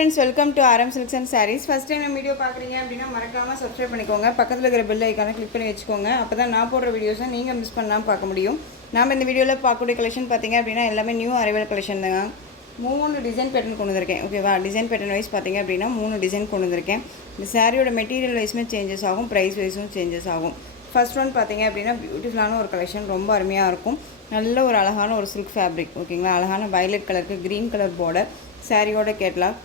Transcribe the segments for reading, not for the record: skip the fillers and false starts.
friends, welcome to RM Silks and Sarees. First time இந்த video பார்க்குறீங்க அப்படின்னா மறக்காமல் சப்ஸ்கிரைப் பண்ணிக்கோங்க. பக்கத்தில் இருக்கிற பெல் ஐக்கானை கிளிக் பண்ணி வச்சுக்கோங்க. அப்போ தான் நான் போடுற வீடியோஸை நீங்கள் மிஸ் பண்ணாமல் பார்க்க முடியும். நாம் இந்த வீடியோவில் பார்க்கக்கூடிய கலெக்ஷன் பார்த்தீங்க அப்படின்னா எல்லாமே நியூ அரைவல் கலெக்ஷன் தாங்க. 3 டிசைன் பேட்டர்ன் கொண்டு வந்திருக்கேன். ஓகேவா, டிசைன் பேட்டர்ன் வைஸ் பார்த்தீங்க அப்படின்னா 3 டிசைன் கொண்டு வந்திருக்கேன். இந்த சாரியோட மெட்டீரியல் வைஸுமே சேஞ்சஸ் ஆகும், ப்ரைஸ் வைஸும் சேஞ்சஸ் ஆகும். ஃபர்ஸ்ட் ஒன் பார்த்தீங்க அப்படின்னா பியூட்டிஃபுல்லான ஒரு கலெக்ஷன், ரொம்ப அருமையாக இருக்கும். நல்ல ஒரு அழகான ஒரு சில்க் ஃபேப்ரிக். ஓகேங்களா, அழகான வயலட் கலருக்கு க்ரீன் கலர் பார்டர், சாரியோட கேட்லாக்,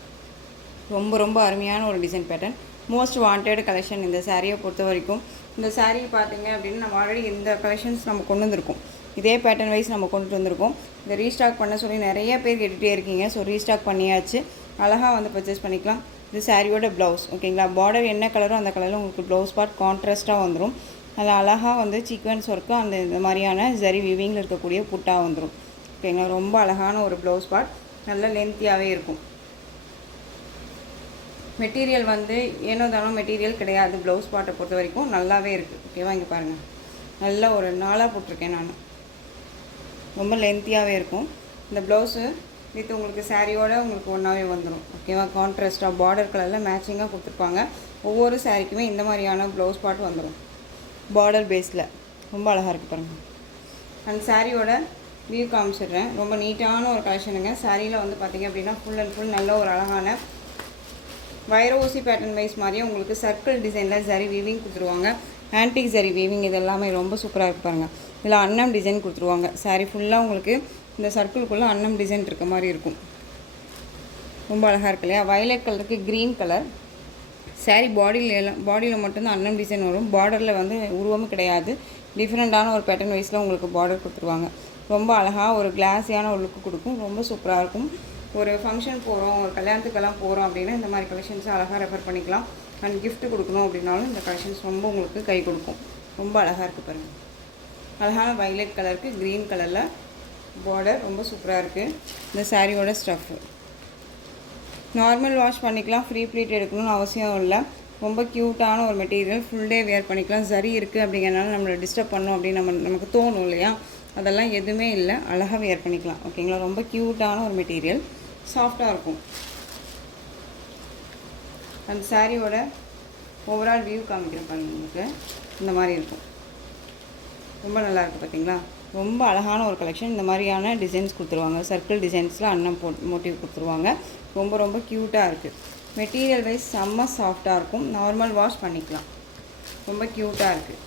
ரொம்ப அருமையான ஒரு design pattern, most wanted collection இந்த சாரியை பொறுத்த வரைக்கும். இந்த சாரீ பார்த்தீங்க அப்படின்னா நம்ம ஆல்ரெடி இந்த கலெக்ஷன்ஸ் நம்ம கொண்டு வந்திருக்கோம். இதே பேட்டர்ன் வைஸ் நம்ம கொண்டுட்டு வந்திருக்கோம். இந்த ரீஸ்டாக் பண்ண சொல்லி நிறைய பேர் கேட்டுகிட்டே இருக்கீங்க. ஸோ ரீஸ்டாக் பண்ணியாச்சு, அழகாக வந்து பர்ச்சேஸ் பண்ணிக்கலாம். இது சாரியோட ப்ளவுஸ். ஓகேங்களா, பார்டர் என்ன கலரோ அந்த கலரில் உங்களுக்கு ப்ளவுஸ் பார்ட் கான்ட்ராஸ்ட்டாக வந்துடும். அதில் அழகாக வந்து சீக்வன்ஸ் ஒர்க்கு அந்த இந்த மாதிரியான ஜரி வீவிங்கில் இருக்கக்கூடிய புட்டாக வந்துடும். ஓகேங்களா, ரொம்ப அழகான ஒரு ப்ளவுஸ் பார்ட், நல்ல லென்த்தியாகவே இருக்கும். மெட்டீரியல் வந்து ஏனோ தானோ மெட்டீரியல் கிடையாது. ப்ளவுஸ் பார்ட்டை பொறுத்த வரைக்கும் நல்லாவே இருக்குது. ஓகேவா, இங்கே பாருங்கள், நல்லா ஒரு நாளாக போட்டிருக்கேன் நான், ரொம்ப லென்த்தியாகவே இருக்கும். இந்த ப்ளவுஸு வித் உங்களுக்கு சாரியோட உங்களுக்கு ஒன்றாவே வந்துடும். ஓகேவா, கான்ட்ராஸ்ட்டாக பார்டர் கலரில் மேட்சிங்காக கொடுத்துருப்பாங்க. ஒவ்வொரு சாரிக்குமே இந்த மாதிரியான ப்ளவுஸ் பார்ட் வந்துடும் பார்டர் பேஸில். ரொம்ப அழகாக இருக்குது பாருங்கள். அந்த சாரியோட வியூ காமிச்சிடுறேன். ரொம்ப நீட்டான ஒரு கலெக்ஷனுங்க. சாரியில் வந்து பார்த்திங்க அப்படின்னா ஃபுல் அண்ட் ஃபுல் நல்ல ஒரு அழகான வைரோசி பேட்டர்ன் வைஸ் மாதிரியே உங்களுக்கு சர்க்கிள் டிசைனில் ஜரி வீவிங் கொடுத்துருவாங்க. ஆன்டிக் ஜரி வீவிங், இது எல்லாமே ரொம்ப சூப்பராக இருக்கு பாருங்கள். இதில் அன்னம் டிசைன் கொடுத்துருவாங்க. சாரி ஃபுல்லாக உங்களுக்கு இந்த சர்க்கிள்குள்ளே அன்னம் டிசைன் இருக்க மாதிரி இருக்கும். ரொம்ப அழகாக இருக்கு இல்லையா. வயலட் கலருக்கு க்ரீன் கலர் சாரி. பாடியில் மட்டும்தான் அன்னம் டிசைன் வரும். பார்டரில் வந்து உருவமும் கிடையாது. டிஃப்ரெண்ட்டான ஒரு பேட்டர்ன் வைஸில் உங்களுக்கு பார்டர் கொடுத்துருவாங்க. ரொம்ப அழகாக ஒரு கிளாஸியான ஒரு லுக்கு கொடுக்கும். ரொம்ப சூப்பராக இருக்கும். ஒரு ஃபங்க்ஷன் போகிறோம், ஒரு கல்யாணத்துக்கெல்லாம் போகிறோம் அப்படின்னா இந்த மாதிரி கலெக்ஷன்ஸை அழகாக ரெஃபர் பண்ணிக்கலாம். அண்ட் கிஃப்ட் கொடுக்கணும் அப்படின்னாலும் இந்த கலெக்ஷன்ஸ் ரொம்ப உங்களுக்கு கை கொடுக்கும். ரொம்ப அழகாக இருக்குது பாருங்கள். அழகான வயலட் கலருக்கு க்ரீன் கலரில் பார்டர், ரொம்ப சூப்பராக இருக்குது. இந்த சாரியோட ஸ்டஃப்பு நார்மல் வாஷ் பண்ணிக்கலாம், ஃப்ரீ ப்ளீட் எடுக்கணும்னு அவசியம் இல்லை. ரொம்ப க்யூட்டான ஒரு மெட்டீரியல், ஃபுல் டே வேர் பண்ணிக்கலாம். சரி இருக்குது அப்படிங்கிறனால நம்மளை டிஸ்டர்ப் பண்ணோம் அப்படின்னு நமக்கு தோணும் இல்லையா, அதெல்லாம் எதுவுமே இல்லை, அழகாக வேர் பண்ணிக்கலாம். ஓகேங்களா, ரொம்ப க்யூட்டான ஒரு மெட்டீரியல், சாஃப்டாக இருக்கும். அந்த சாரியோட ஓவரால் வியூ காமிக்கிறேன் பாருங்கள். உங்களுக்கு இந்த மாதிரி இருக்கும், ரொம்ப நல்லாயிருக்கு பார்த்தீங்களா. ரொம்ப அழகான ஒரு கலெக்ஷன். இந்த மாதிரியான டிசைன்ஸ் கொடுத்துருவாங்க. சர்க்கிள் டிசைன்ஸில் அன்னம் மோட்டிவ் கொடுத்துருவாங்க. ரொம்ப க்யூட்டாக இருக்குது. மெட்டீரியல் வைஸ் செம்ம சாஃப்டாக இருக்கும். நார்மல் வாஷ் பண்ணிக்கலாம். ரொம்ப க்யூட்டாக இருக்குது.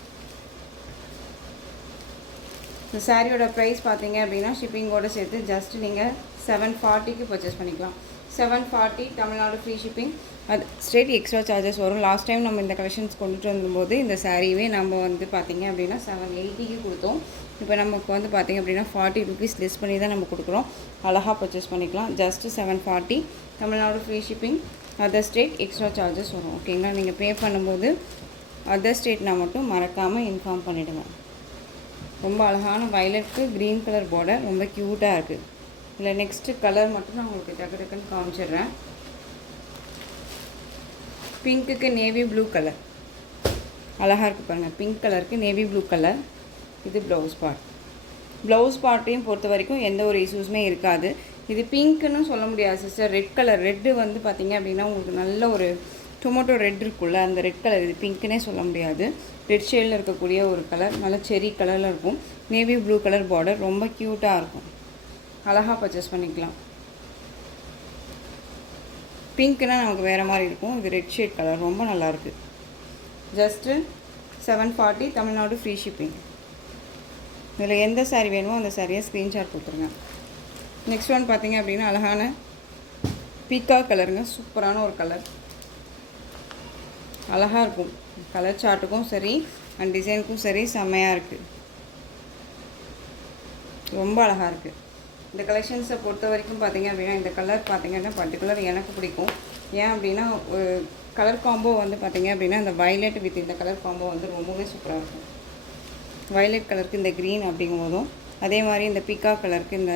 இந்த சாரியோட ப்ரைஸ் பார்த்தீங்க அப்படின்னா ஷிப்பிங்கோடு சேர்த்து ஜஸ்ட் நீங்கள் 740க்கு பர்ச்சேஸ் பண்ணிக்கலாம். 740 தமிழ்நாடு ஃப்ரீ ஷிப்பிங். அது ஸ்ட்ரெயிட் எக்ஸ்ட்ரா சார்ஜஸ் வரும். லாஸ்ட் டைம் நம்ம இந்த கலெக்ஷன்ஸ் கொண்டுட்டு வந்தபோது இந்த சாரீவே நம்ம வந்து பார்த்திங்க அப்படின்னா 780க்கு கொடுத்தோம். இப்போ நமக்கு வந்து பார்த்திங்க அப்படின்னா 40 ருபீஸ் லெஸ் பண்ணி தான் நம்ம கொடுக்குறோம். அழகாக பர்ச்சேஸ் பண்ணிக்கலாம். Just 740 Tamil Nadu free shipping. Other state extra charges வரும். ஓகேங்களா, நீங்கள் பே பண்ணும்போது அதர் ஸ்டேட்னா மட்டும் மறக்காமல் இன்ஃபார்ம் பண்ணிவிடுங்க. ரொம்ப அழகான வயலட்டுக்கு க்ரீன் கலர் பார்டர், ரொம்ப க்யூட்டாக இருக்குது. இதில் நெக்ஸ்ட்டு கலர் மட்டும் நான் உங்களுக்கு டக்குன்னு காமிச்சிடுறேன். பிங்க்குக்கு நேவி ப்ளூ கலர், அழகாக இருக்குது பாருங்கள். பிங்க் கலருக்கு நேவி ப்ளூ கலர். இது ப்ளவுஸ் பார்ட். ப்ளவுஸ் பார்ட்டையும் பொறுத்த வரைக்கும் எந்த ஒரு இஷ்யூஸுமே இருக்காது. இது பிங்க்குன்னு சொல்ல முடியாது சிஸ்டர். ரெட் கலர், ரெட்டு வந்து பார்த்திங்க அப்படின்னா உங்களுக்கு நல்ல ஒரு டொமேட்டோ ரெட் இருக்குல்ல, அந்த ரெட் கலர். இது பிங்க்குன்னே சொல்ல முடியாது. ரெட் ஷேடில் இருக்கக்கூடிய ஒரு கலர், நல்ல செரி கலரில் இருக்கும். நேவி ப்ளூ கலர் பார்டர், ரொம்ப க்யூட்டாக இருக்கும். அழகாக பர்ச்சேஸ் பண்ணிக்கலாம். பிங்க்குனா நமக்கு வேறு மாதிரி இருக்கும். இது ரெட் ஷேட் கலர், ரொம்ப நல்லாயிருக்கு. Just 740 Tamil Nadu free shipping. இதில் எந்த சாரீ வேணுமோ அந்த சாரியை ஸ்க்ரீன்ஷாட் கொடுத்துருங்க. நெக்ஸ்ட் ஒன் பார்த்திங்க அப்படின்னா அழகான பீக்கா கலருங்க. சூப்பரான ஒரு கலர், அழகாக இருக்கும். கலர் சார்ட்டுக்கும் சரி அண்ட் டிசைனுக்கும் சரி செம்மையாக இருக்குது. ரொம்ப அழகாக இருக்குது. இந்த கலெக்ஷன்ஸை பொறுத்த வரைக்கும் பார்த்திங்க அப்படின்னா இந்த கலர் பார்த்திங்கன்னா பர்டிகுலர் எனக்கு பிடிக்கும். ஏன் அப்படின்னா கலர் காம்போ வந்து பார்த்திங்க அப்படின்னா இந்த வயலட் வித் இந்த கலர் காம்போ வந்து ரொம்பவே சூப்பராக இருக்கும். வயலட் கலருக்கு இந்த க்ரீன் அப்படிங்கும்போதும், அதே மாதிரி இந்த பீக்கா கலருக்கு இந்த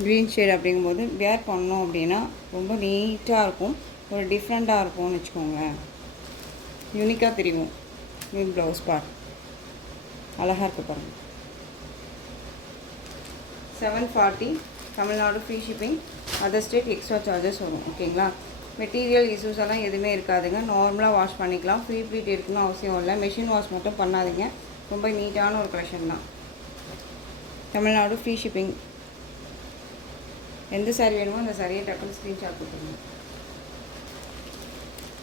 க்ரீன் ஷேட் அப்படிங்கும்போது வேர் பண்ணோம் அப்படின்னா ரொம்ப நீட்டாக இருக்கும். ஒரு டிஃப்ரெண்ட்டாக இருக்கும்னு வச்சுக்கோங்களேன். யூனிக்காக தெரியும். இது ப்ளவுஸ் பார்ட், அழகாக இருக்குது பாருங்கள். 740 Tamil Nadu free shipping. Other state extra charges வரும். ஓகேங்களா? மெட்டீரியல் இஷ்யூஸ் எல்லாம் எதுவுமே இருக்காதுங்க. நார்மலாக வாஷ் பண்ணிக்கலாம். ஃப்ரீ ப்ளீட் இருக்கணும்னு அவசியம் இல்லை. மெஷின் வாஷ் மட்டும் பண்ணாதீங்க. ரொம்ப நீட்டான ஒரு கலெக்ஷன் தான். Tamil Nadu free shipping. எந்த சாரீ வேணுமோ அந்த சாரியை டக்குனு ஸ்க்ரீன்ஷாட் கொடுத்துருங்க.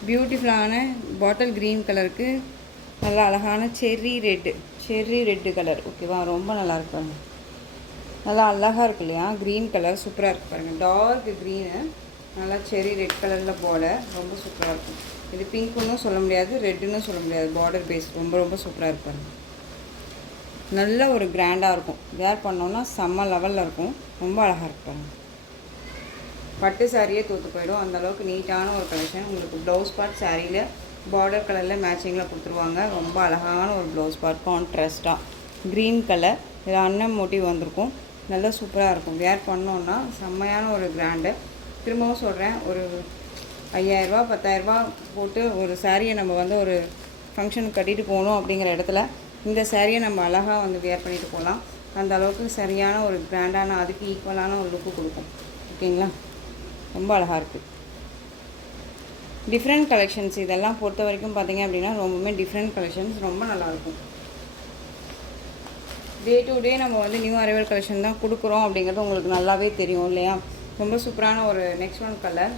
பியூட்டிஃபுல்லான பாட்டில் க்ரீன் கலருக்கு நல்லா அழகான செர்ரி ரெட்டு கலர். ஓகேவா? ரொம்ப நல்லா இருக்கு பாருங்கள். நல்லா அழகாக இருக்கு இல்லையா? க்ரீன் கலர் சூப்பராக இருக்குது பாருங்கள். டார்க் க்ரீனு நல்லா செர்ரி ரெட் கலரில் பார்டர் ரொம்ப சூப்பராக இருக்கும். இது பிங்க்குன்னு சொல்ல முடியாது, ரெட்டுன்னு சொல்ல முடியாது. பார்டர் பேஸ் ரொம்ப சூப்பராக இருக்கு பாருங்கள். நல்ல ஒரு கிராண்டாக இருக்கும். வேர் பண்ணோன்னா செம்ம லெவலில் இருக்கும். ரொம்ப அழகாக இருக்கு பாருங்கள். பட்டு சாரியே தூத்து போயிடும், அந்தளவுக்கு நீட்டான ஒரு கலெக்ஷன். உங்களுக்கு ப்ளவுஸ் பார்ட் சாரியில் பார்டர் கலரில் மேட்சிங்கில் கொடுத்துருவாங்க. ரொம்ப அழகான ஒரு ப்ளவுஸ் பார்ட் கான்ட்ராஸ்ட்டாக க்ரீன் கலர். இதில் அன்னம் மோட்டிவ் வந்திருக்கும். நல்லா சூப்பராக இருக்கும். வேர் பண்ணோன்னா செம்மையான ஒரு கிராண்டு. திரும்பவும் சொல்கிறேன், ஒரு 5000ரூபா 10,000ரூபா போட்டு ஒரு சாரியை நம்ம வந்து ஒரு ஃபங்க்ஷனுக்கு கட்டிட்டு போகணும் அப்படிங்கிற இடத்துல இந்த சாரியை நம்ம அழகாக வந்து வேர் பண்ணிட்டு போகலாம். அந்த அளவுக்கு சரியான ஒரு கிராண்டான அதுக்கு ஈக்குவலான ஒரு லுக்கு கொடுக்கும். ஓகேங்களா? ரொம்ப அழகாக இருக்குது. டிஃப்ரெண்ட் கலெக்ஷன்ஸ் இதெல்லாம் பொறுத்த வரைக்கும் பார்த்திங்க அப்படின்னா ரொம்பவுமே டிஃப்ரெண்ட் கலெக்ஷன்ஸ் ரொம்ப நல்லாயிருக்கும். டே டு டே நம்ம வந்து நியூ அரைவல் கலெக்ஷன் தான் கொடுக்குறோம் அப்படிங்கிறது உங்களுக்கு நல்லாவே தெரியும் இல்லையா? ரொம்ப சூப்பரான ஒரு நெக்ஸ்ட் ஒன் கலர்.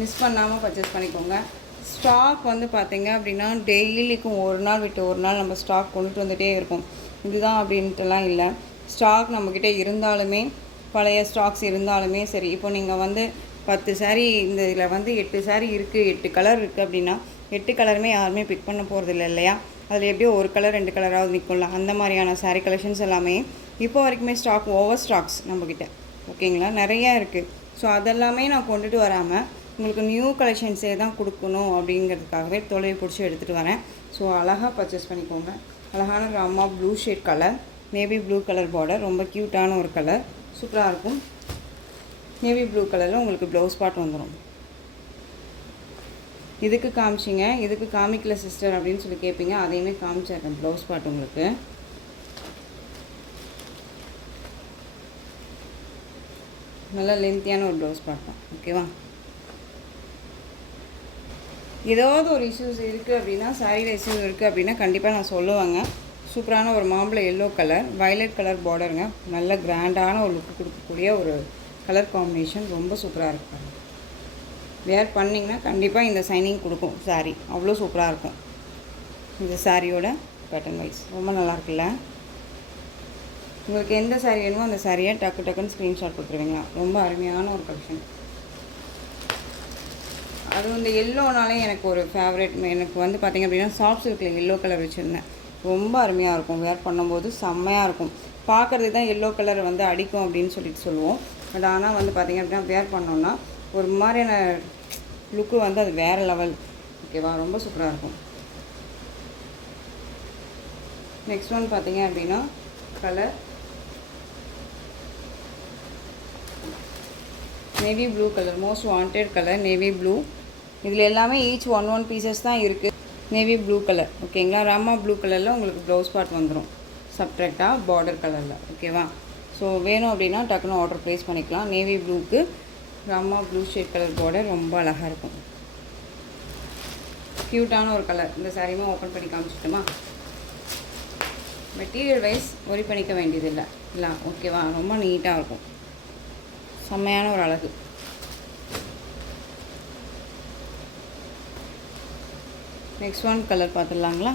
மிஸ் பண்ணாமல் பர்ச்சேஸ் பண்ணிக்கோங்க. ஸ்டாக் வந்து பார்த்திங்க அப்படின்னா டெய்லிக்கும் ஒரு நாள் விட்டு ஒரு நாள் நம்ம ஸ்டாக் கொண்டுட்டு வந்துகிட்டே இருக்கும். இதுதான் அப்படின்ட்டுலாம் இல்லை. ஸ்டாக் நம்மக்கிட்ட இருந்தாலுமே பழைய ஸ்டாக்ஸ் இருந்தாலுமே சரி, இப்போ நீங்கள் வந்து 10 சாரீ இந்த இதில் வந்து 8 சாரீ இருக்குது, 8 கலர் இருக்குது அப்படின்னா 8 கலருமே யாருமே பிக் பண்ண போகிறதில்ல இல்லையா? அதில் எப்படியோ ஒரு கலர் 2 கலராவது நிற்கும்ல. அந்த மாதிரியான சாரீ கலெக்ஷன்ஸ் எல்லாமே இப்போ வரைக்குமே ஸ்டாக் ஓவர் ஸ்டாக்ஸ் நம்மக்கிட்ட. ஓகேங்களா? நிறையா இருக்குது. ஸோ அதெல்லாமே நான் கொண்டுட்டு வராமல் உங்களுக்கு நியூ கலெக்ஷன்ஸே தான் கொடுக்கணும் அப்படிங்கிறதுக்காகவே தொலைவை பிடிச்சி எடுத்துகிட்டு வரேன். ஸோ அழகாக பர்ச்சேஸ் பண்ணிக்கோங்க. அழகான Rama blue shade colour, navy blue colour border, ரொம்ப க்யூட்டான ஒரு கலர், சூப்பராக இருக்கும். நேவி ப்ளூ கலரில் உங்களுக்கு ப்ளவுஸ் பார்ட் வந்துடும். இதுக்கு காமிச்சிங்க, இதுக்கு காமிக்கல சிஸ்டர் அப்படின்னு சொல்லி கேட்பீங்க. அதையுமே காமிச்சிருக்கேன் ப்ளவுஸ் பார்ட் உங்களுக்கு. நல்லா லென்த்தியான ஒரு ப்ளவுஸ் பார்ட் தான். ஓகேவா? ஏதாவது ஒரு இஷ்யூஸ் இருக்குது அப்படின்னா, சாரியில் இஷ்யூஸ் இருக்குது அப்படின்னா கண்டிப்பாக நான் சொல்லுவேங்க. சூப்பரான ஒரு மாம்பழ எல்லோ கலர், வயலட் கலர் பார்டருங்க. நல்ல கிராண்டான ஒரு லுக்கு கொடுக்கக்கூடிய ஒரு கலர் காம்பினேஷன். ரொம்ப சூப்பராக இருக்கும். வேர் பண்ணிங்கன்னா கண்டிப்பாக இந்த சைனிங் கொடுக்கும் சாரீ. அவ்வளோ சூப்பராக இருக்கும். இந்த சாரியோட பேட்டர்ன் வைஸ் ரொம்ப நல்லா இருக்குல்ல? உங்களுக்கு எந்த சாரீ வேணுமோ அந்த சாரியை டக்குன்னு ஸ்க்ரீன்ஷாட் கொடுத்துருவீங்களா? ரொம்ப அருமையான ஒரு கலெக்ஷன். அது இந்த எல்லோனாலே எனக்கு ஒரு ஃபேவரட். எனக்கு வந்து பார்த்திங்க அப்படின்னா சாஃப்ட் சில்கில் எல்லோ கலர் வச்சுருந்தேன். ரொம்ப அருமையாக இருக்கும். வேர் பண்ணும்போது செம்மையாக இருக்கும். பார்க்குறது தான் எல்லோ கலர் வந்து அடிக்கும் அப்படின்னு சொல்லுவோம். பட் ஆனால் வந்து பார்த்திங்க அப்படின்னா வேர் பண்ணோன்னா ஒரு மாதிரியான லுக்கு வந்து அது வேறு லெவல். ஓகேவா? ரொம்ப சூப்பராக இருக்கும். நெக்ஸ்ட் ஒன் பார்த்திங்க அப்படின்னா colour navy blue colour, most wanted colour navy blue. இதில் எல்லாமே ஈச் 1 பீசஸ் தான் இருக்குது. Navy blue colour. ஓகேங்களா? ராமா ப்ளூ கலரில் உங்களுக்கு ப்ளவுஸ் பார்ட் வந்துடும் செப்ரேட்டாக பார்டர் கலரில். ஓகேவா? ஸோ வேணும் அப்படின்னா டக்குன்னு ஆர்டர் ப்ளேஸ் பண்ணிக்கலாம். நேவி ப்ளூக்கு ராமா ப்ளூ ஷேட் கலர் பார்டர் ரொம்ப அழகாக இருக்கும். க்யூட்டான ஒரு கலர். இந்த சாரியுமே ஓப்பன் பண்ணி காமிச்சிட்டோமா? மெட்டீரியல் வைஸ் ஒரி பண்ணிக்க வேண்டியதில்லை இல்லை. ஓகேவா? ரொம்ப நீட்டாக இருக்கும். செம்மையான ஒரு அழகு. நெக்ஸ்ட் ஒன் கலர் பார்த்துடலாங்களா?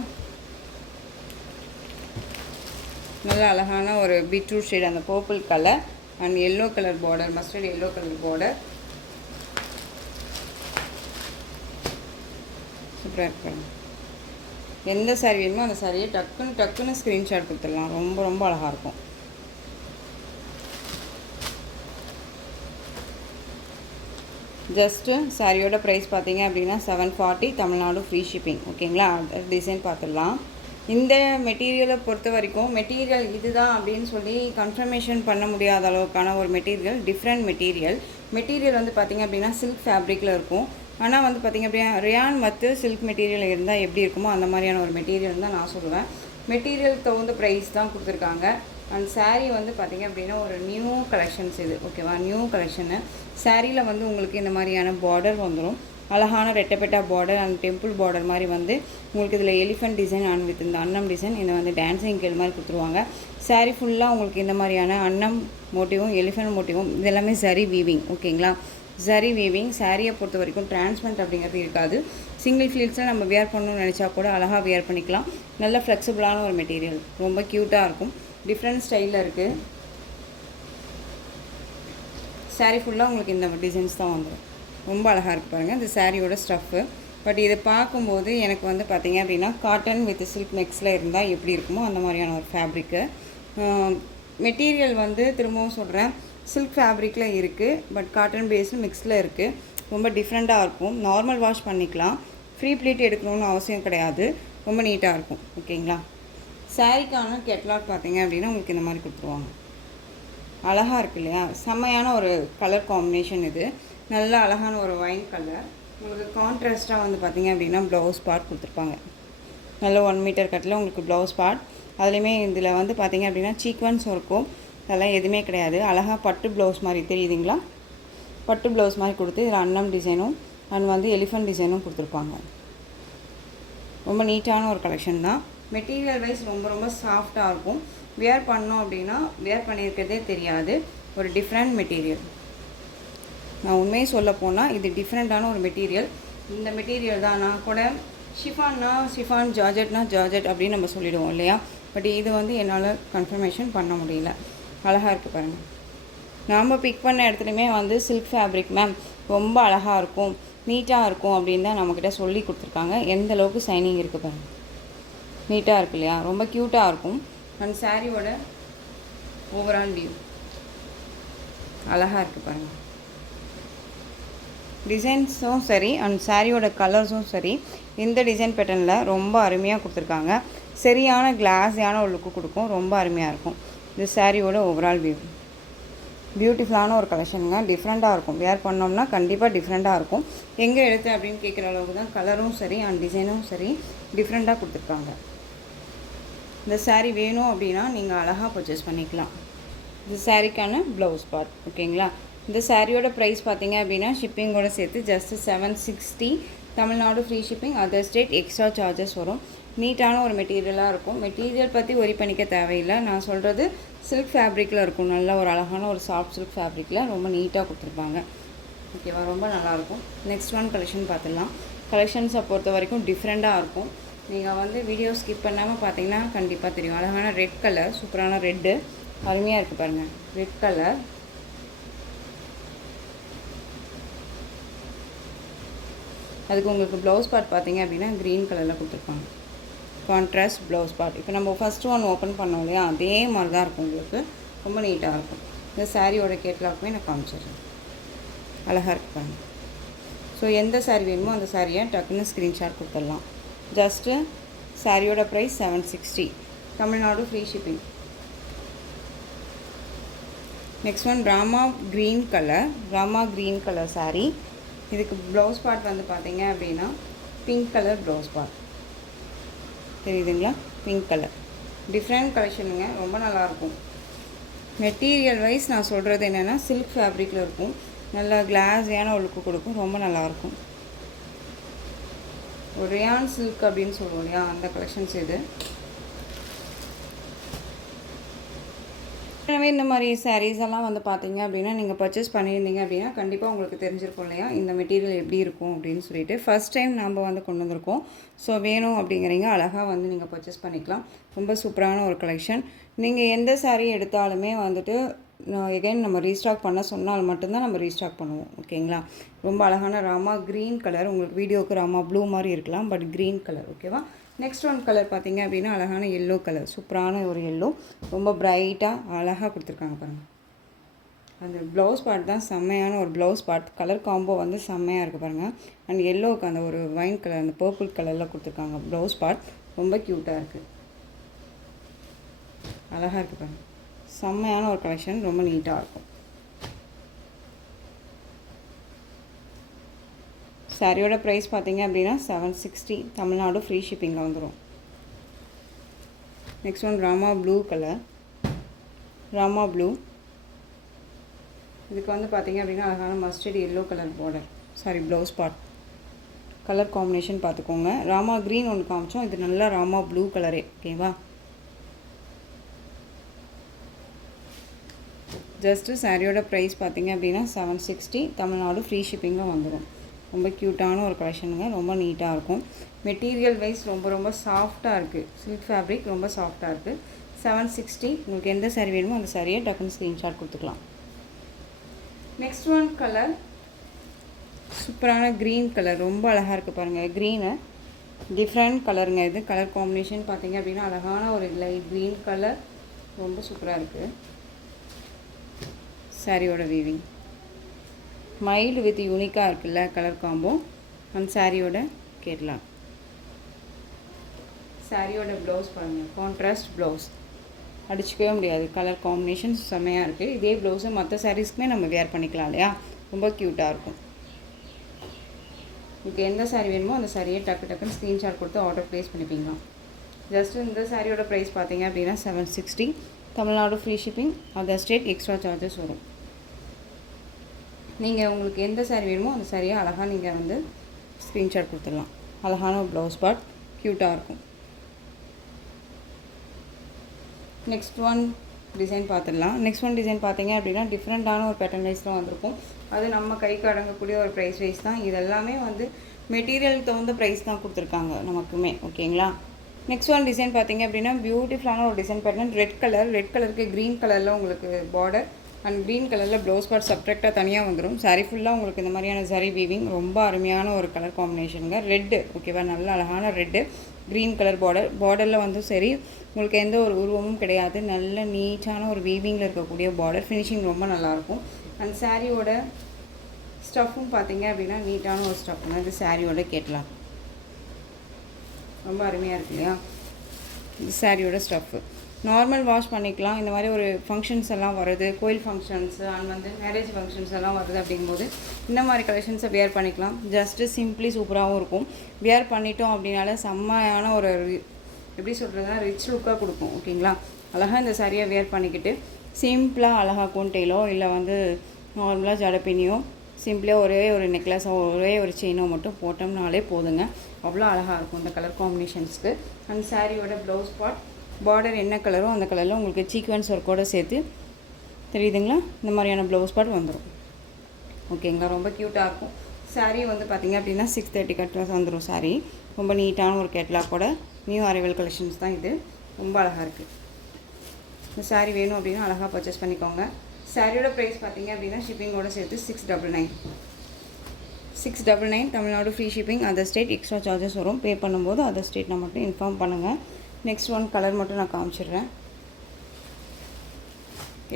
நல்ல அழகான ஒரு பீட்ரூட் ஷேட், அந்த purple colour and yellow colour border, mustard yellow colour border. சூப்பராக இருப்பாங்க. எந்த சாரீ வேணுமோ அந்த சாரியை டக்குன்னு ஸ்க்ரீன்ஷாட் கொடுத்துடலாம். ரொம்ப அழகாக இருக்கும். ஜஸ்ட்டு சாரியோட ப்ரைஸ் பார்த்தீங்க அப்படின்னா 740, தமிழ்நாடு ஃப்ரீ ஷிப்பிங். ஓகேங்களா? டிசைன் பார்த்துடலாம். இந்த மெட்டீரியலை பொறுத்த வரைக்கும் மெட்டீரியல் இதுதான் அப்படின்னு சொல்லி கன்ஃபர்மேஷன் பண்ண முடியாத அளவுக்கான ஒரு மெட்டீரியல், டிஃப்ரெண்ட் மெட்டீரியல் வந்து பார்த்திங்க அப்படின்னா சில்க் ஃபேப்ரிக்கில் இருக்கும். ஆனால் வந்து பார்த்திங்க அப்படின்னா ரியான் மற்ற சில்க் மெட்டீரியல் இருந்தால் எப்படி இருக்குமோ அந்த மாதிரியான ஒரு மெட்டீரியல் தான் நான் சொல்லுவேன். மெட்டீரியல் தகுந்த ப்ரைஸ் தான் கொடுத்துருக்காங்க. அண்ட் saree வந்து பார்த்திங்க அப்படின்னா ஒரு நியூ கலெக்ஷன்ஸ் இது ஓகேவா. New collection. சாரியில் வந்து உங்களுக்கு இந்த மாதிரியான பார்டர் வந்துடும். அழகான ரெட்டப்பெட்டா பார்டர் அண்ட் டெம்பிள் பார்டர் மாதிரி வந்து உங்களுக்கு இதில் எலிஃபென்ட் டிசைன் அண்ட் வித் இந்த அன்னம் டிசைன் இதை வந்து டான்ஸிங் கேள் மாதிரி கொடுத்துருவாங்க. சாரீ ஃபுல்லாக உங்களுக்கு இந்த மாதிரியான அன்னம் மோட்டிவும் எலிஃபென்ட் மோட்டிவும் இதெல்லாமே சரி வீவிங் ஓகேங்களா. சரி வீவிங். சாரியை பொறுத்த வரைக்கும் டிரான்ஸ்பரண்ட் அப்படிங்கிறது இருக்காது. சிங்கிள் ஃப்ளீட்ஸில் நம்ம வியர் பண்ணணும்னு நினச்சா கூட அழகாக வியர் பண்ணிக்கலாம். நல்ல ஃப்ளெக்சிபிளான ஒரு மெட்டீரியல், ரொம்ப க்யூட்டாக இருக்கும். டிஃப்ரெண்ட் ஸ்டைலில் இருக்குது. சாரீ ஃபுல்லாக உங்களுக்கு இந்த டிசைன்ஸ் தான் வந்துடும். ரொம்ப அழகாக இருக்குது பாருங்கள் இந்த சாரியோட ஸ்டஃப்பு. பட் இதை பார்க்கும்போது எனக்கு வந்து பார்த்திங்க அப்படின்னா காட்டன் வித் சில்க் மிக்ஸில் இருந்தால் எப்படி இருக்குமோ அந்த மாதிரியான ஒரு ஃபேப்ரிக்கு. மெட்டீரியல் வந்து திரும்பவும் சொல்கிறேன், சில்க் ஃபேப்ரிக்கில் இருக்குது. பட் காட்டன் பேஸ்டு மிக்ஸில் இருக்குது. ரொம்ப டிஃப்ரெண்ட்டாக இருக்கும். நார்மல் வாஷ் பண்ணிக்கலாம். ஃப்ரீ ப்ளீட் எடுக்கணும்னு அவசியம் கிடையாது. ரொம்ப நீட்டாக இருக்கும் ஓகேங்களா. சாரிக்கான கெட்லாக் பார்த்திங்க அப்படின்னா உங்களுக்கு இந்த மாதிரி கொடுத்துருவாங்க. அழகாக இருக்குது இல்லையா. செம்மையான ஒரு கலர் காம்பினேஷன் இது. நல்ல அழகான ஒரு ஒயின் கலர். உங்களுக்கு கான்ட்ராஸ்ட்டாக வந்து பார்த்திங்க அப்படின்னா ப்ளவுஸ் பார்ட் கொடுத்துருப்பாங்க. நல்ல 1 மீட்டர் கட்டில் உங்களுக்கு ப்ளவுஸ் பார்ட். அதுலேயுமே இதில் வந்து பார்த்திங்க அப்படின்னா சீக்வன்ஸ் இருக்கும். அதெல்லாம் எதுவுமே கிடையாது. அழகாக பட்டு ப்ளவுஸ் மாதிரி தெரியுதுங்களா. பட்டு ப்ளவுஸ் மாதிரி கொடுத்து இதில் அன்னம் டிசைனும் அண்ட் வந்து எலிஃபென்ட் டிசைனும் கொடுத்துருப்பாங்க. ரொம்ப நீட்டான ஒரு கலெக்ஷன் தான். மெட்டீரியல் வைஸ் ரொம்ப ரொம்ப சாஃப்டாக இருக்கும். வியர் பண்ணோம் அப்படின்னா வியர் பண்ணியிருக்கிறதே தெரியாது. ஒரு டிஃப்ரெண்ட் மெட்டீரியல். நான் உண்மையை சொல்ல போனால் இது டிஃப்ரெண்ட்டான ஒரு மெட்டீரியல். இந்த மெட்டீரியல் தான் நான் கூட ஷிஃபான்னா ஷிஃபான், ஜார்ஜெட்னா ஜார்ஜெட் அப்படின்னு நம்ம சொல்லிடுவோம் இல்லையா. பட் இது வந்து என்னால் கன்ஃபர்மேஷன் பண்ண முடியல. அழகாக இருக்குது பாருங்கள். நாம் பிக் பண்ண இடத்துலையுமே வந்து சில்க் ஃபேப்ரிக் மேம் ரொம்ப அழகாக இருக்கும், நீட்டாக இருக்கும் அப்படின்னு தான் நம்மக்கிட்ட சொல்லி கொடுத்துருக்காங்க. எந்த அளவுக்கு ஷைனிங் இருக்குது பாருங்கள். நீட்டாக இருக்கு இல்லையா. ரொம்ப க்யூட்டாக இருக்கும். அண்ட் சாரியோட ஓவரால் வியூ அழகாக இருக்குது பாருங்கள். டிசைன்ஸும் சரி அண்ட் சாரியோட கலர்ஸும் சரி இந்த டிசைன் பேட்டர்னில் ரொம்ப அருமையாக கொடுத்துருக்காங்க. சரியான கிளாஸியான ஒரு லுக்கு கொடுக்கும். ரொம்ப அருமையாக இருக்கும். இது சாரியோட ஓவரால் வியூ. பியூட்டிஃபுல்லான ஒரு கலெக்ஷனுங்க. டிஃப்ரெண்ட்டாக இருக்கும். வேர் பண்ணோம்னா கண்டிப்பாக டிஃப்ரெண்ட்டாக இருக்கும். எங்கே எடுத்து அப்படின்னு கேட்குற அளவுக்கு தான் கலரும் சரி அண்ட் டிசைனும் சரி டிஃப்ரெண்ட்டாக கொடுத்துருக்காங்க. இந்த சாரீ வேணும் அப்படின்னா நீங்கள் அழகாக பர்ச்சேஸ் பண்ணிக்கலாம். இந்த சாரீக்கான ப்ளவுஸ் பார்ட் ஓகேங்களா. இந்த சாரியோட ப்ரைஸ் பார்த்தீங்க அப்படின்னா ஷிப்பிங்கோட சேர்த்து just 760. Tamil Nadu free shipping. Other state extra charges வரும். நீட்டான ஒரு மெட்டீரியலாக இருக்கும். மெட்டீரியல் பற்றி ஒரி பண்ணிக்க தேவையில்லை. நான் சொல்கிறது சில்க் ஃபேப்ரிக்கில் இருக்கும். நல்ல ஒரு அழகான ஒரு சாஃப்ட் சில்க் ஃபேப்ரிக்கில் ரொம்ப நீட்டாக கொடுத்துருப்பாங்க ஓகேவா. ரொம்ப நல்லாயிருக்கும். நெக்ஸ்ட் ஒன் கலெக்ஷன் பார்த்துடலாம். கலெக்ஷன்ஸை பொறுத்த வரைக்கும் டிஃப்ரெண்ட்டாக இருக்கும். நீங்கள் வந்து வீடியோ ஸ்கிப் பண்ணாமல் பார்த்தீங்கன்னா கண்டிப்பாக தெரியும். அழகான ரெட் கலர், சூப்பரான ரெட்டு, அருமையாக இருக்குது பாருங்கள். Red colour. அதுக்கு உங்களுக்கு ப்ளவுஸ் பார்ட் பார்த்தீங்க அப்படின்னா க்ரீன் கலரில் கொடுத்துருப்பாங்க. Contrast blouse part. இப்போ நம்ம ஃபஸ்ட்டு ஒன் ஓப்பன் பண்ணோம் இல்லையா, அதே மாதிரி தான் இருக்கும். உங்களுக்கு ரொம்ப நீட்டாக இருக்கும். இந்த சாரியோட கேட்லாக்குமே நான் காமிச்சிடுறேன். அழகாக இருக்கு பாருங்கள். ஸோ எந்த சாரீ வேணுமோ அந்த சாரியை டக்குன்னு ஸ்க்ரீன்ஷாட் கொடுத்துடலாம். ஜஸ்ட்டு சாரியோட price 760. Tamil Nadu free shipping. Next one Rama green colour. Rama green colour sari. இதுக்கு ப்ளவுஸ் பார்ட் வந்து பார்த்தீங்க அப்படின்னா பிங்க் கலர் ப்ளவுஸ் பார்ட் தெரியுதுங்களா. Pink colour. டிஃப்ரெண்ட் கலெக்ஷனுங்க. ரொம்ப நல்லாயிருக்கும். மெட்டீரியல் வைஸ் நான் சொல்கிறது என்னென்னா சில்க் ஃபேப்ரிக்கில் இருக்கும். நல்லா கிளாஸியான ஒரு லுக்கு கொடுக்கும். ரொம்ப நல்லாயிருக்கும். ஒரு ரியான் சில்க் அப்படின்னு சொல்லுவோம் இல்லையா, அந்த கலெக்ஷன்ஸ் இது. எனவே இந்த மாதிரி சாரீஸ் எல்லாம் வந்து பார்த்தீங்க அப்படின்னா நீங்கள் பர்ச்சேஸ் பண்ணியிருந்தீங்க அப்படின்னா கண்டிப்பாக உங்களுக்கு தெரிஞ்சிருக்கும் இல்லையா இந்த மெட்டீரியல் எப்படி இருக்கும் அப்படின்னு சொல்லிட்டு. ஃபஸ்ட் டைம் நம்ம வந்து கொண்டு வந்திருக்கோம். ஸோ வேணும் அப்படிங்கிறீங்க அழகாக வந்து நீங்கள் பர்ச்சேஸ் பண்ணிக்கலாம். ரொம்ப சூப்பரான ஒரு கலெக்ஷன். நீங்கள் எந்த சாரீ எடுத்தாலுமே வந்துட்டு எகைன் நம்ம ரீஸ்டாக் பண்ண சொன்னால் மட்டும்தான் நம்ம ரீஸ்டாக் பண்ணுவோம் ஓகேங்களா. ரொம்ப அழகான ராமா க்ரீன் கலர். உங்களுக்கு வீடியோவுக்கு ராமா ப்ளூ மாதிரி இருக்கலாம், பட் க்ரீன் கலர் ஓகேவா. நெக்ஸ்ட் ஒன் கலர் பார்த்தீங்க அப்படின்னா அழகான எல்லோ கலர். சூப்பரான ஒரு எல்லோ. ரொம்ப ப்ரைட்டாக அழகாக கொடுத்துருக்காங்க பாருங்கள். அந்த ப்ளவுஸ் பார்ட் தான் செம்மையான ஒரு ப்ளவுஸ் பார்ட். கலர் காம்போ வந்து செம்மையாக இருக்குது பாருங்கள். அண்ட் எல்லோவுக்கு அந்த ஒரு வைன் கலர், அந்த பர்பிள் கலரில் கொடுத்துருக்காங்க ப்ளவுஸ் பார்ட். ரொம்ப க்யூட்டாக இருக்குது. அழகாக இருக்குது பாருங்கள். செம்மையான ஒரு கலெக்ஷன். ரொம்ப நீட்டாக இருக்கும். சாரியோட ப்ரைஸ் பார்த்தீங்க அப்படின்னா 760. தமிழ்நாடு ஃப்ரீ ஷிப்பிங்கில் வந்துடும். Next one Rama blue colour. Rama blue. இதுக்கு வந்து பார்த்திங்க அப்படின்னா அழகான mustard yellow colour border, sorry blouse part. Colour combination பார்த்துக்கோங்க. ராமா க்ரீன் ஒன்று காமிச்சோம், இது நல்லா ராமா ப்ளூ கலரே. ஓகேவா? ஜஸ்ட்டு சாரியோட ப்ரைஸ் பார்த்திங்க அப்படின்னா 760. தமிழ்நாடு ஃப்ரீ ஷிப்பிங்கில் வந்துடும். ரொம்ப க்யூட்டான ஒரு கலெக்ஷனுங்க, ரொம்ப நீட்டாக இருக்கும். மெட்டீரியல் வைஸ் ரொம்ப சாஃப்டாக இருக்குது. சில்க் ஃபேப்ரிக் ரொம்ப சாஃப்டாக இருக்குது. 760. உங்களுக்கு எந்த சாரீ வேணுமோ அந்த சாரியை டக்குன்னு ஸ்க்ரீன்ஷாட் கொடுத்துக்கலாம். நெக்ஸ்ட் ஒன் கலர் சூப்பரான க்ரீன் கலர், ரொம்ப அழகாக இருக்குது பாருங்கள். க்ரீனு டிஃப்ரெண்ட் கலருங்க. இது கலர் காம்பினேஷன் பார்த்திங்க அப்படின்னா அழகான ஒரு லைட் க்ரீன் கலர், ரொம்ப சூப்பராக இருக்குது. சாரியோட வீவிங் மைல்டு வித் யூனிக்காக இருக்குல்ல கலர் காம்போ. அந்த சாரியோட கேட்லாம். சாரியோட ப்ளவுஸ் பாருங்கள், கான்ட்ராஸ்ட் ப்ளவுஸ், அடிச்சுக்கவே முடியாது. கலர் காம்பினேஷன் செம்மையாக இருக்குது. இதே ப்ளவுஸை மற்ற சாரீஸ்க்குமே நம்ம வேர் பண்ணிக்கலாம் இல்லையா? ரொம்ப க்யூட்டாக இருக்கும். உங்களுக்கு எந்த சாரீ வேணுமோ அந்த சாரியை டக்குன்னு ஸ்க்ரீன்ஷாட் கொடுத்து ஆர்டர் ப்ளேஸ் பண்ணிப்பீங்க. ஜஸ்ட்டு இந்த சாரியோட ப்ரைஸ் பார்த்தீங்க அப்படின்னா 760. Tamil Nadu free shipping, other state extra charges வரும். நீங்கள் உங்களுக்கு எந்த சாரீ வேணுமோ அந்த சாரியை அழகாக நீங்கள் வந்து ஸ்க்ரீன்ஷாட் கொடுத்துடலாம். அழகான ஒரு ப்ளவுஸ் பார்ட், க்யூட்டாக இருக்கும். நெக்ஸ்ட் ஒன் டிசைன் பார்த்துடலாம். நெக்ஸ்ட் ஒன் டிசைன் பார்த்தீங்க அப்படின்னா டிஃப்ரெண்ட்டான ஒரு பேட்டர்ன் வைஸில் வந்திருக்கும். அது நம்ம கைக்கு அடங்கக்கூடிய ஒரு ப்ரைஸ் வைஸ் தான். இதெல்லாமே வந்து மெட்டீரியல் தகுந்த ப்ரைஸ் தான் கொடுத்துருக்காங்க நமக்குமே. ஓகேங்களா? நெக்ஸ்ட் ஒன் டிசைன் பார்த்தீங்க அப்படின்னா பியூட்டிஃபுல்லான ஒரு டிசைன் பேட்டர்ன். ரெட் கலருக்கு க்ரீன் கலரில் உங்களுக்கு பார்டர் அண்ட் க்ரீன் கலரில் ப்ளவுஸ் பார்ட் செப்ரேட்டாக தனியாக வந்துடும். சாரீ ஃபுல்லாக உங்களுக்கு இந்த மாதிரியான சரி வீவிங், ரொம்ப அருமையான ஒரு கலர் காம்பினேஷனுங்க. ரெட்டு, ஓகேவா? நல்ல அழகான ரெட்டு, க்ரீன் கலர் பார்டரில் வந்து சரி உங்களுக்கு எந்த ஒரு உருவமும் கிடையாது. நல்ல நீட்டான ஒரு வீவிங்கில் இருக்கக்கூடிய பார்டர் ஃபினிஷிங் ரொம்ப நல்லாயிருக்கும். அண்ட் சாரியோட ஸ்டஃப்பும் பார்த்தீங்க அப்படின்னா நீட்டான ஒரு ஸ்டஃப்ங்க. இது சாரியோட கேட்லாம் ரொம்ப அருமையாக இருக்கு இல்லையா? இது சாரியோட ஸ்டஃப்பு நார்மல் வாஷ் பண்ணிக்கலாம். இந்த மாதிரி ஒரு ஃபங்க்ஷன்ஸ் எல்லாம் வருது, கோயில் ஃபங்க்ஷன்ஸு அண்ட் வந்து மேரேஜ் ஃபங்க்ஷன்ஸ் எல்லாம் வருது அப்படிங்கும்போது இந்த மாதிரி கலெக்ஷன்ஸை வியர் பண்ணிக்கலாம். ஜஸ்ட்டு சிம்பிளி சூப்பராகவும் இருக்கும். வியர் பண்ணிட்டோம் அப்படின்னால செம்மையான ஒரு எப்படி சொல்கிறதுனா ரிச் லுக்காக கொடுக்கும். ஓகேங்களா? அழகாக இந்த சாரியை வியர் பண்ணிக்கிட்டு சிம்பிளாக அழகாக கோண்டையிலோ இல்லை வந்து நார்மலாக ஜடப்பினியோ சிம்பிளாக ஒரே ஒரு நெக்லஸோ ஒரே ஒரு செயினோ மட்டும் போட்டோம்னாலே போதுங்க. அவ்வளோ அழகாக இருக்கும் இந்த கலர் காம்பினேஷன்ஸ்க்கு. அண்ட் சாரியோட ப்ளவுஸ் பார்டர் என்ன கலரோ அந்த கலரில் உங்களுக்கு சீக்வன்ஸ் ஒர்க்கோடு சேர்த்து தெரியுதுங்களா? இந்த மாதிரியான ப்ளவுஸ் பார்ட் வந்துடும். ஓகேங்களா? ரொம்ப க்யூட்டாக இருக்கும். சாரீ வந்து பார்த்திங்க அப்படின்னா 630 கட் வந்துடும். சாரீ ரொம்ப நீட்டான ஒரு கேட்லாக்கோட நியூ அரைவல் கலெக்ஷன்ஸ் தான் இது. ரொம்ப அழகாக இருக்குது. இந்த சாரீ வேணும் அப்படின்னா அழகாக பர்ச்சேஸ் பண்ணிக்கோங்க. சாரியோட ப்ரைஸ் பார்த்திங்க அப்படின்னா ஷிப்பிங்கோடு சேர்த்து 699 Tamil Nadu free shipping, other state extra charges வரும். பே பண்ணும்போது அதர் ஸ்டேட் நான் மட்டும் இன்ஃபார்ம் பண்ணுங்கள். நெக்ஸ்ட் ஒன் கலர் மட்டும் நான் காமிச்சிடுறேன்.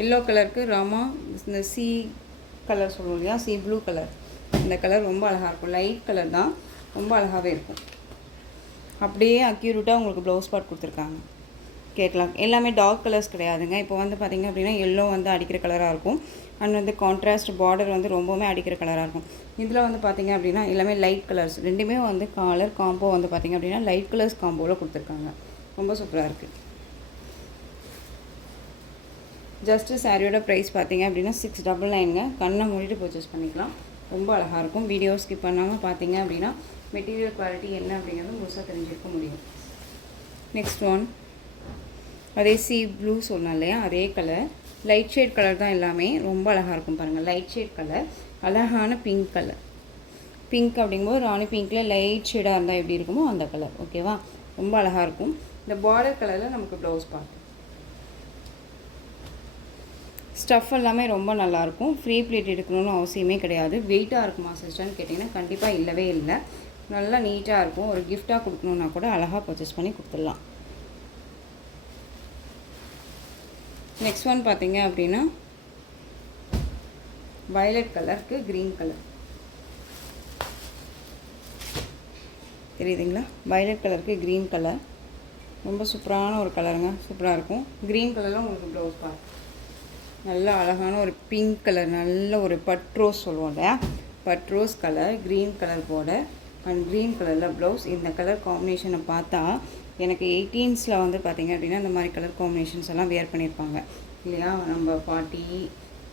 எல்லோ கலருக்கு ராமா இந்த சி கலர் சொல்லுவோம் இல்லையா, சி ப்ளூ கலர். இந்த கலர் ரொம்ப அழகாக இருக்கும். லைட் கலர் தான், ரொம்ப அழகாகவே இருக்கும். அப்படியே அக்யூரேட்டாக உங்களுக்கு ப்ளவுஸ் பார்ட் கொடுத்துருக்காங்க. கேட்கலாம். எல்லாமே டார்க் கலர்ஸ் கிடையாதுங்க. இப்போ வந்து பார்த்திங்க அப்படின்னா எல்லோ வந்து அடிக்கிற கலராக இருக்கும். அண்ட் வந்து கான்ட்ராஸ்ட் பார்டர் வந்து ரொம்பவுமே அடிக்கிற கலராக இருக்கும். இதில் வந்து பார்த்திங்க அப்படின்னா எல்லாமே லைட் கலர்ஸ். ரெண்டுமே வந்து கலர் காம்போ வந்து பார்த்திங்க அப்படின்னா லைட் கலர்ஸ் காம்போவில் கொடுத்துருக்காங்க. ரொம்ப சூப்பராக இருக்குது. ஜஸ்ட்டு சாரியோட ப்ரைஸ் பார்த்திங்க அப்படின்னா 699ங்க. கண்ணை மூடிட்டு பர்ச்சேஸ் பண்ணிக்கலாம். ரொம்ப அழகாக இருக்கும். வீடியோ ஸ்கிப் பண்ணாமல் பார்த்திங்க அப்படின்னா மெட்டீரியல் குவாலிட்டி என்ன அப்படிங்கிறது முழுசாக தெரிஞ்சுக்க முடியும். நெக்ஸ்ட் ஒன் அதே சி ப்ளூ சொன்னோம் இல்லையா, அதே கலர் லைட் ஷேட் கலர் தான் எல்லாமே. ரொம்ப அழகாக இருக்கும் பாருங்கள். லைட் ஷேட் கலர், அழகான பிங்க் கலர். பிங்க் அப்படிங்கும்போது ராணி பிங்க்கில் லைட் ஷேடாக இருந்தால் எப்படி இருக்குமோ அந்த கலர். ஓகேவா? ரொம்ப அழகாக இருக்கும். இந்த பார்டர் கலரில் நமக்கு ப்ளவுஸ் பார்ட். ஸ்டஃப் எல்லாமே ரொம்ப நல்லாயிருக்கும். ஃப்ரீ ப்ளீட் எடுக்கணும்னு அவசியமே கிடையாது. வெயிட்டாக இருக்குமா சிஸ்டர்னு கேட்டிங்கன்னா கண்டிப்பாக இல்லவே இல்லை. நல்லா நீட்டாக இருக்கும். ஒரு கிஃப்டாக கொடுக்கணுன்னா கூட அழகாக பர்ச்சேஸ் பண்ணி கொடுத்துடலாம். நெக்ஸ்ட் ஒன் பார்த்தீங்க அப்படின்னா வயலட் கலருக்கு க்ரீன் கலர். தெரியுதுங்களா? வயலட் கலருக்கு க்ரீன் கலர் ரொம்ப சூப்பரான ஒரு கலருங்க. சூப்பராக இருக்கும். க்ரீன் கலரில் உங்களுக்கு ப்ளவுஸ் பார்ட். நல்ல அழகான ஒரு பிங்க் கலர், நல்ல ஒரு பட்ரோஸ் சொல்லுவோம் இல்லையா, பட்ரோஸ் கலர், green colour border and green கலரில் ப்ளவுஸ். இந்த கலர் காம்பினேஷனை பார்த்தா எனக்கு 18s வந்து பார்த்திங்க அப்படின்னா இந்த மாதிரி கலர் காம்பினேஷன்ஸ் எல்லாம் வியர் பண்ணியிருப்பாங்க. இல்லையா, நம்ம பாட்டி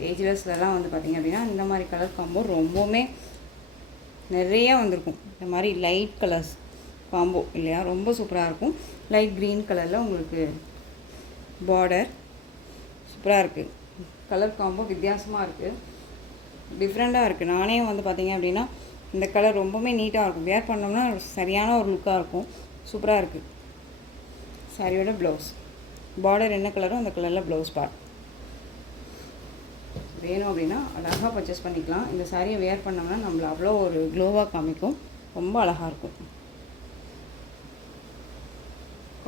ஏஜ்லஸ்லலாம் வந்து பார்த்திங்க அப்படின்னா இந்த மாதிரி கலர் காம்போ ரொம்பவுமே நிறையா வந்திருக்கும். இந்த மாதிரி லைட் கலர்ஸ் காம்போ இல்லையா, ரொம்ப சூப்பராக இருக்கும். லைட் க்ரீன் கலரில் உங்களுக்கு பார்டர் சூப்பராக இருக்குது. கலர் காம்போ வித்தியாசமாக இருக்குது, டிஃப்ரெண்ட்டாக இருக்குது. நானே வந்து பார்த்திங்க அப்படின்னா இந்த கலர் ரொம்பவுமே நீட்டாக இருக்கும். வேர் பண்ணோம்னா சரியான ஒரு லுக்காக இருக்கும். சூப்பராக இருக்குது. சாரியோட ப்ளவுஸ் பார்டர் என்ன கலரோ அந்த கலரில் ப்ளவுஸ் பார்ட். வேணும் அப்படின்னா அழகாக பர்ச்சேஸ் பண்ணிக்கலாம். இந்த சாரியை வேர் பண்ணோம்னா நம்மளை அவ்வளோ ஒரு க்ளோவாக காமிக்கும். ரொம்ப அழகாக இருக்கும்.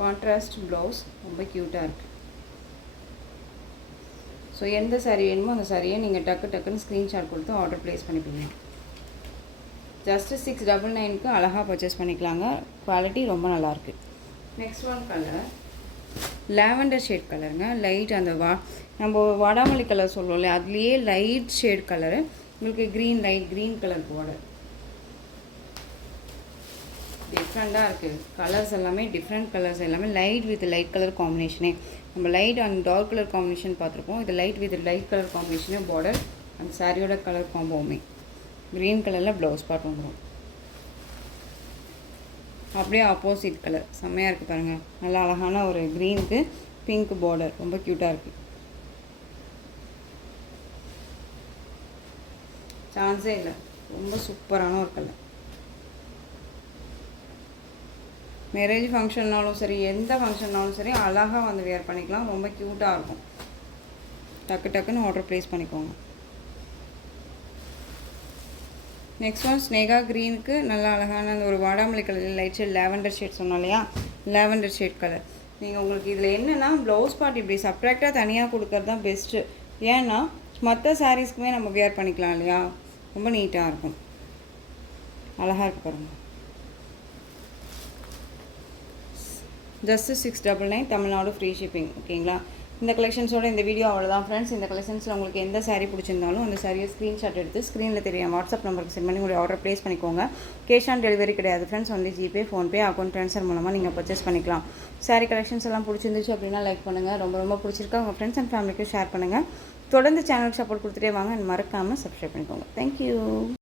கான்ட்ராஸ்ட் ப்ளவுஸ் ரொம்ப க்யூட்டாக இருக்குது. ஸோ எந்த சாரீ வேணுமோ அந்த சாரியை நீங்கள் டக்குன்னு ஸ்க்ரீன்ஷாட் கொடுத்து ஆர்டர் ப்ளேஸ் பண்ணிப்பீங்க. ஜஸ்ட்டு 699க்கு அழகாக பர்ச்சேஸ் பண்ணிக்கலாங்க. குவாலிட்டி ரொம்ப நல்லாயிருக்கு. Next one colour lavender shade கலருங்க. லைட் அந்த நம்ம வாடாமல்லி கலர் சொல்லுவோம்ல, அதுலேயே லைட் ஷேட் கலரு. உங்களுக்கு லைட் க்ரீன் கலர் பார்டர். டிஃப்ரெண்ட்டாக இருக்குது. கலர்ஸ் எல்லாமே டிஃப்ரெண்ட் கலர்ஸ், எல்லாமே லைட் வித் லைட் கலர் காம்பினேஷனே. நம்ம light and dark colour combination பார்த்துருப்போம். இது லைட் வித் லைட் கலர் காம்பினேஷனே பார்டர். அந்த சாரியோட கலர் காம்போவுமே க்ரீன் கலரில் ப்ளவுஸ் பார்ட் வந்துடும். அப்படியே ஆப்போசிட் கலர் செம்மையாக இருக்குது பாருங்கள். நல்லா அழகான ஒரு க்ரீனுக்கு பிங்க் பார்டர், ரொம்ப க்யூட்டாக இருக்குது. சான்ஸே இல்லை, ரொம்ப சூப்பரான ஒரு கலர். மேரேஜ் ஃபங்க்ஷன்னாலும் சரி, எந்த ஃபங்க்ஷன்னாலும் சரி அழகாக வந்து வேர் பண்ணிக்கலாம். ரொம்ப க்யூட்டாக இருக்கும். டக்குன்னு ஆர்டர் ப்ளேஸ் பண்ணிக்கோங்க. நெக்ஸ்ட் ஒன் ஸ்னேகா க்ரீனுக்கு நல்லா அழகான அந்த ஒரு வாடாமல்லி colour light shade lavender shade சொன்னோம் இல்லையா, லாவெண்டர் ஷேட் கலர். நீங்கள் உங்களுக்கு இதில் என்னென்னா ப்ளவுஸ் பார்ட் இப்படி செப்ரேட்டாக தனியாக கொடுக்கறது தான் பெஸ்ட்டு. ஏன்னா மற்ற சாரீஸ்க்குமே நம்ம வியர் பண்ணிக்கலாம் இல்லையா, ரொம்ப நீட்டாக இருக்கும். அழகாக இருக்குது பாருங்கள். Just 699 Tamil Nadu free shipping. ஓகேங்களா. இந்த கலெக்ஷன்ஸோட இந்த வீடியோ அவ்வளோதான் ஃப்ரெண்ட்ஸ். இந்த கலெக்ஷன்ஸில் உங்களுக்கு எந்த சாரீ பிடிச்சிருந்தாலும் அந்த சாரியை ஸ்க்ரீன்ஷாட் எடுத்து ஸ்க்ரீனில் தெரியும் வாட்ஸ்அப் நம்பருக்கு சென்ட் பண்ணி உங்களுடைய ஆர்டர் ப்ளேஸ் பண்ணிக்கோங்க. கேஷ் ஆன் டெலிவரி கிடையாது friends. Only GPay, PhonePe, account transfer மூலமாக நீங்கள் பர்ச்சேஸ் பண்ணிக்கலாம். சாரீ கலெக்ஷன்ஸ் எல்லாம் பிடிச்சிருந்துச்சு அப்படின்னா லைக் பண்ணுங்கள். ரொம்ப பிடிச்சிருக்கா உங்கள் ஃப்ரெண்ட்ஸ் அண்ட் ஃபேமிலிக்கு ஷேர் பண்ணுங்கள். தொடர்ந்து சேனலுக்கு சப்போர்ட் கொடுத்துட்டே வாங்க. மறக்காமல் சப்ஸ்கிரைப் பண்ணிக்கோங்க. தேங்க்யூ.